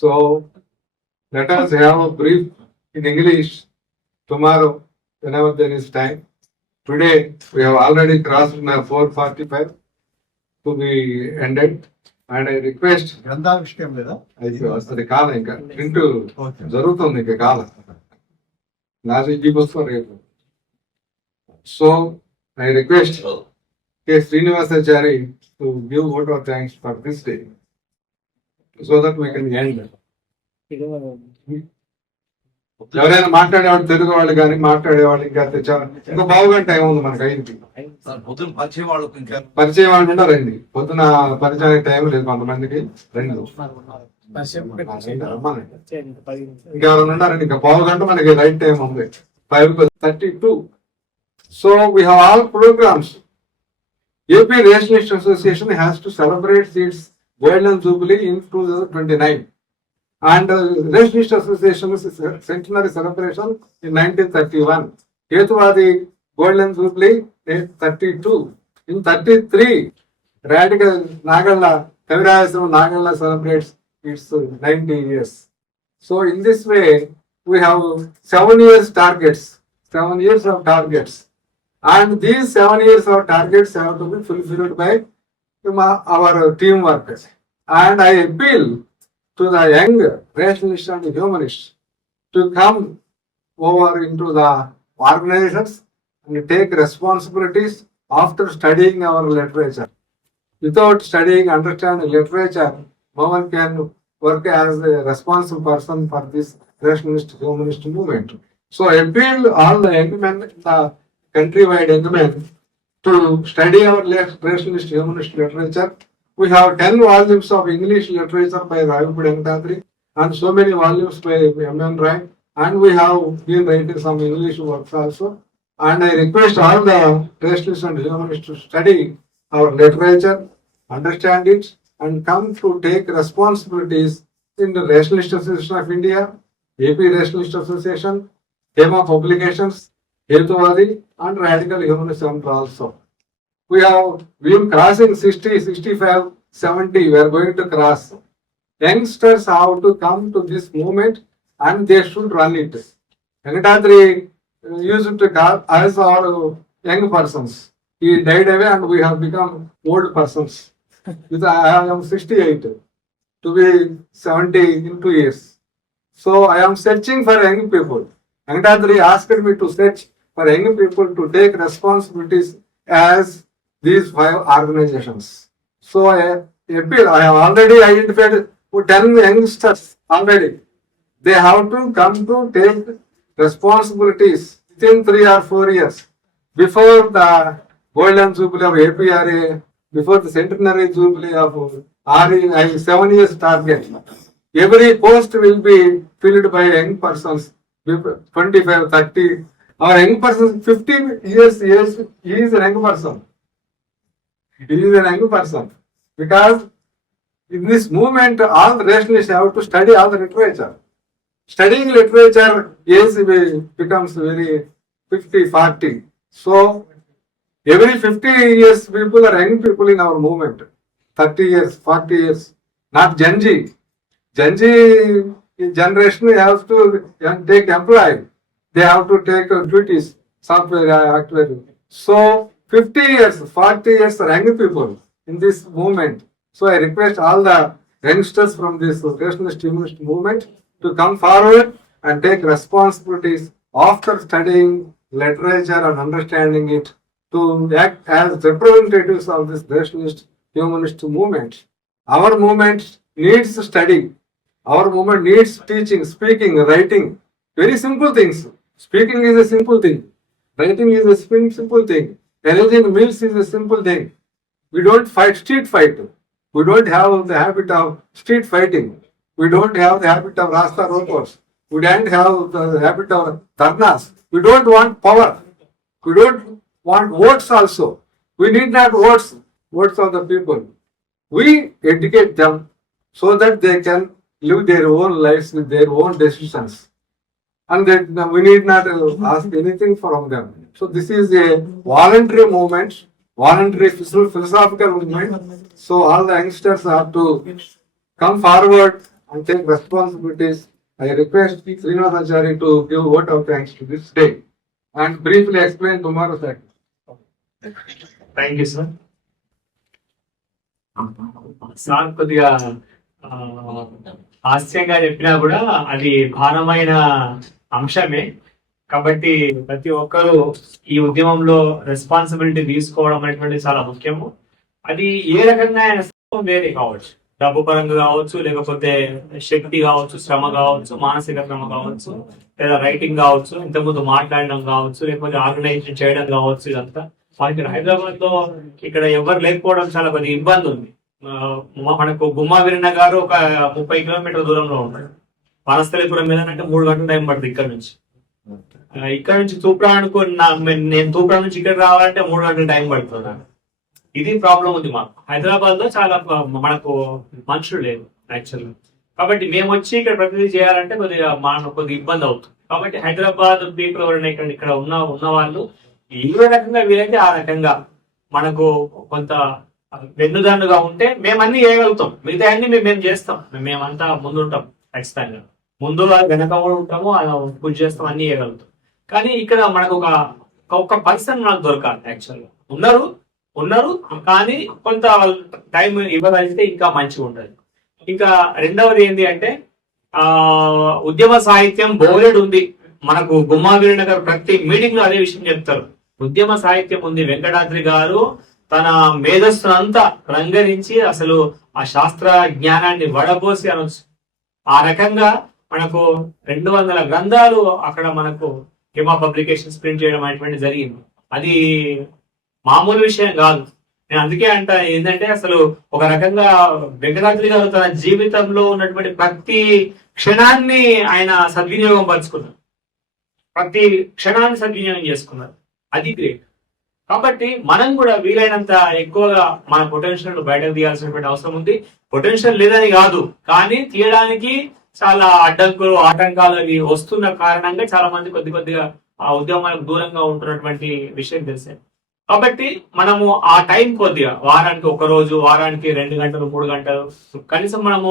So let us have a brief in English tomorrow whenever there is time. Today we have already crossed 4:45 to be ended. And I request గ్రంథాల విషయం లేదా అది వస్తుంది కాలం ఇంకా print okay జరుగుతుంది ఇంకా కాలం లాస్ట్ ఇంటికి వస్తాం రేపు. So I request K Srinivasachari to give vote of thanks for this day so that we can end. ఎవరైనా మాట్లాడేవాళ్ళు తెలుగు వాళ్ళు కానీ మాట్లాడేవాళ్ళు ఇంకా ఇంకా బాగుగా టైం ఉంది మనకి అయింది. పొద్దున పరిచయం వాళ్ళకు ఇంకా పరిచయం వాళ్ళు ఉన్నారండి, పొద్దున పరిచయానికి టైం లేదు కొంతమందికి. రెండు ఇంకా ఎవరైనా ఉన్నారండి, ఇంకా పావు గంట మనకి రైట్ టైం ఉంది. 5:32. So we have all programmes. AP Rationalist Association has to celebrate its golden jubilee in 2029. And Rationalist Association's centenary celebration in 1931. Hetuvadi golden jubilee in 32. In 33, Radical Nagalla, Kavirayasam Nagalla celebrates its 90 years. So in this way, we have 7 years targets, 7 years of targets. And these 7 years of targets have to be fulfilled by our teamwork. And I appeal to the young rationalists and humanists to come over into the organizations and take responsibilities after studying our literature. Without studying, understanding literature, no one can work as a responsible person for this rationalist humanist movement. So I appeal all the young men, the countrywide young men, to study our rationalist humanist literature. We have 10 volumes of English literature by Ravi Venkatadri and so many volumes by M.N. Rai, and we have been writing some English works also. And I request all the rationalists and humanists to study our literature, understand it, and come to take responsibilities in the Rationalist Association of India, AP Rationalist Association, Hema Publications, Hetuvadi, and Radical Humanism also. We have been crossing 60, 65, 70. We are going to cross. Youngsters have to come to this movement and they should run it. Venkatadri used to call us our young persons. He died away and we have become old persons. I am 68 to be 70 in 2 years. So I am searching for young people. Venkatadri asked me to search for young people to take responsibilities as these 5 organizations. So I appeal, I have already identified 10 youngsters already. They have to come to take responsibilities within 3 or 4 years before the golden jubilee of APRA, before the centenary jubilee of RE, 7 years target. Every post will be filled by young persons, 25, 30. Our young person, 50 years, he is a young person. He is a young person. Because in this movement, all the rationalists have to study all the literature. Studying literature becomes very 50, 40. So, every 50 years, people are young people in our movement. 30 years, 40 years. Not Gen Z. Gen Z generation has to take employee. They have to take duties, software, actually. So, 50 years, 40 years are young people in this movement. So I request all the youngsters from this rationalist humanist movement to come forward and take responsibilities after studying literature and understanding it to act as representatives of this rationalist humanist movement. Our movement needs study. Our movement needs teaching, speaking, writing. Very simple things. Speaking is a simple thing. Writing is a simple thing. Arranging meals is a simple thing. We don't fight street fight. We don't have the habit of street fighting. We don't have the habit of Rasta Rokos. We don't have the habit of dharnas. We don't want power. We don't want votes also. We need not votes of the people. We educate them so that they can live their own lives with their own decisions. And that we need not ask anything from them. So this is a voluntary movement, voluntary philosophical movement. So all the youngsters have to come forward and take responsibilities. I request Srinivasachari to give vote of thanks to this day and briefly explain tomorrow's act. Thank you sir. Sir కొద్దిగా హాస్యంగా చెప్పినా కూడా అది భారమైన అంశమే. కాబట్టి ప్రతి ఒక్కరూ ఈ ఉద్యమంలో రెస్పాన్సిబిలిటీ తీసుకోవడం అనేటువంటి చాలా ముఖ్యము. అది ఏ రకంగా అయినా వేరే కావచ్చు, డబ్బు పరంగా కావచ్చు, లేకపోతే శక్తి కావచ్చు, శ్రమ కావచ్చు, మానసిక శ్రమ కావచ్చు, లేదా రైటింగ్ కావచ్చు, ఇంతకుముందు మాట్లాడడం కావచ్చు, లేకపోతే ఆర్గనైజేషన్ చేయడం కావచ్చు. ఇదంతా మనకి హైదరాబాద్ లో ఇక్కడ ఎవరు లేకపోవడం చాలా కొద్దిగా ఇబ్బంది ఉంది. మనకు గుమ్మా వీరన్న గారు ఒక 30 కిలోమీటర్ల దూరంలో ఉంటాడు. వనస్థలిపురం మీద అంటే 3 గంటల టైం పడుతుంది ఇక్కడ నుంచి తూప్రాన్కు. నేను తూప్రాన్ నుంచి ఇక్కడ రావాలంటే 3 గంటల టైం పడుతుంది. ఇది ప్రాబ్లం ఉంది మాకు. హైదరాబాద్ లో చాలా మనకు మనుషులు లేవు యాక్చువల్గా. కాబట్టి మేము వచ్చి ఇక్కడ ప్రతిదీ చేయాలంటే కొద్దిగా మనకు కొద్దిగా ఇబ్బంది అవుతుంది. కాబట్టి హైదరాబాద్ పీపుల్ ఎవరైనా ఇక్కడ ఉన్న వాళ్ళు ఏ రకంగా వీలైతే ఆ రకంగా మనకు కొంత వెన్నుదన్నుగా ఉంటే మేము అన్ని చేయగలుగుతాం. మిగతా అన్ని మేము చేస్తాం. మేమంతా ముందుంటాం ఖచ్చితంగా. ముందు వెనక కూడా ఉంటాము, పూజ చేస్తాం, అన్ని చేయగలుగుతాం. కానీ ఇక్కడ మనకు ఒక పర్సన్ మనకు దొరకాలి. యాక్చువల్గా ఉన్నారు కానీ కొంత టైం ఇవ్వగలిగితే ఇంకా మంచిగా ఉంటుంది. ఇంకా రెండవది ఏంటి అంటే ఉద్యమ సాహిత్యం బోలెడు ఉంది. మనకు గుమ్మా వీరన్న గారు ప్రతి మీటింగ్ లో అదే విషయం చెప్తారు. ఉద్యమ సాహిత్యం ఉంది. వెంకటాద్రి గారు తన మేధస్సునంతా రంగరించి అసలు ఆ శాస్త్ర జ్ఞానాన్ని వడపోసి అనొచ్చు. ఆ రకంగా మనకు 200 గ్రంథాలు అక్కడ మనకు హిమా పబ్లికేషన్స్ ప్రింట్ చేయడం అనేటువంటి జరిగింది. అది మామూలు విషయం కాదు. నేను అందుకే ఏంటంటే అసలు ఒక రకంగా వెంకటాద్రి గారు తన జీవితంలో ఉన్నటువంటి ప్రతి క్షణాన్ని ఆయన సద్వినియోగం పరుచుకున్నారు. ప్రతి క్షణాన్ని సద్వినియోగం చేసుకున్నారు. అది గ్రేట్. కాబట్టి మనం కూడా వీలైనంత ఎక్కువగా మన పొటెన్షియల్ బయటకు తీయాల్సినటువంటి అవసరం ఉంది. పొటెన్షియల్ లేదని కాదు, కానీ తీయడానికి చాలా అడ్డంకులు, ఆటంకాలు అవి వస్తున్న కారణంగా చాలా మంది కొద్దిగా ఆ ఉద్యమాలకు దూరంగా ఉంటున్నటువంటి విషయం తెలిసే. కాబట్టి మనము ఆ టైం కొద్దిగా వారానికి 1 రోజు, వారానికి 2 గంటలు, 3 గంటలు కనీసం మనము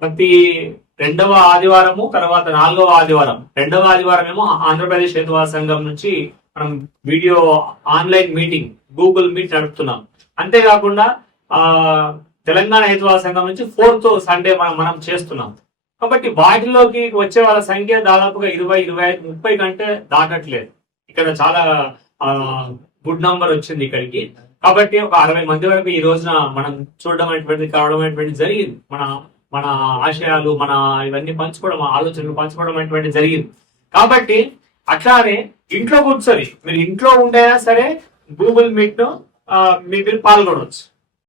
ప్రతి 2వ ఆదివారము, తర్వాత 4వ ఆదివారం, 2వ ఆదివారం ఏమో ఆంధ్రప్రదేశ్ హేతువాద సంఘం నుంచి మనం video online meeting Google Meet నడుపుతున్నాం. అంతేకాకుండా తెలంగాణ హేతువాద సంఘం నుంచి 4th సండే మనం చేస్తున్నాం. కాబట్టి వాటిలోకి వచ్చే వాళ్ళ సంఖ్య దాదాపుగా 20, 25, 30 కంటే దాటట్లేదు. ఇక్కడ చాలా గుడ్ నంబర్ వచ్చింది ఇక్కడికి. కాబట్టి ఒక 60 మంది వరకు ఈ రోజున మనం చూడడం కావడం జరిగింది. మన ఆశయాలు, మన ఇవన్నీ పంచుకోవడం, ఆలోచనలు పంచుకోవడం అనేటువంటి జరిగింది. కాబట్టి అట్లానే ఇంట్లో కూర్చొని మీరు ఇంట్లో ఉండైనా సరే గూగుల్ మీట్ ను మీరు పాల్గొనవచ్చు.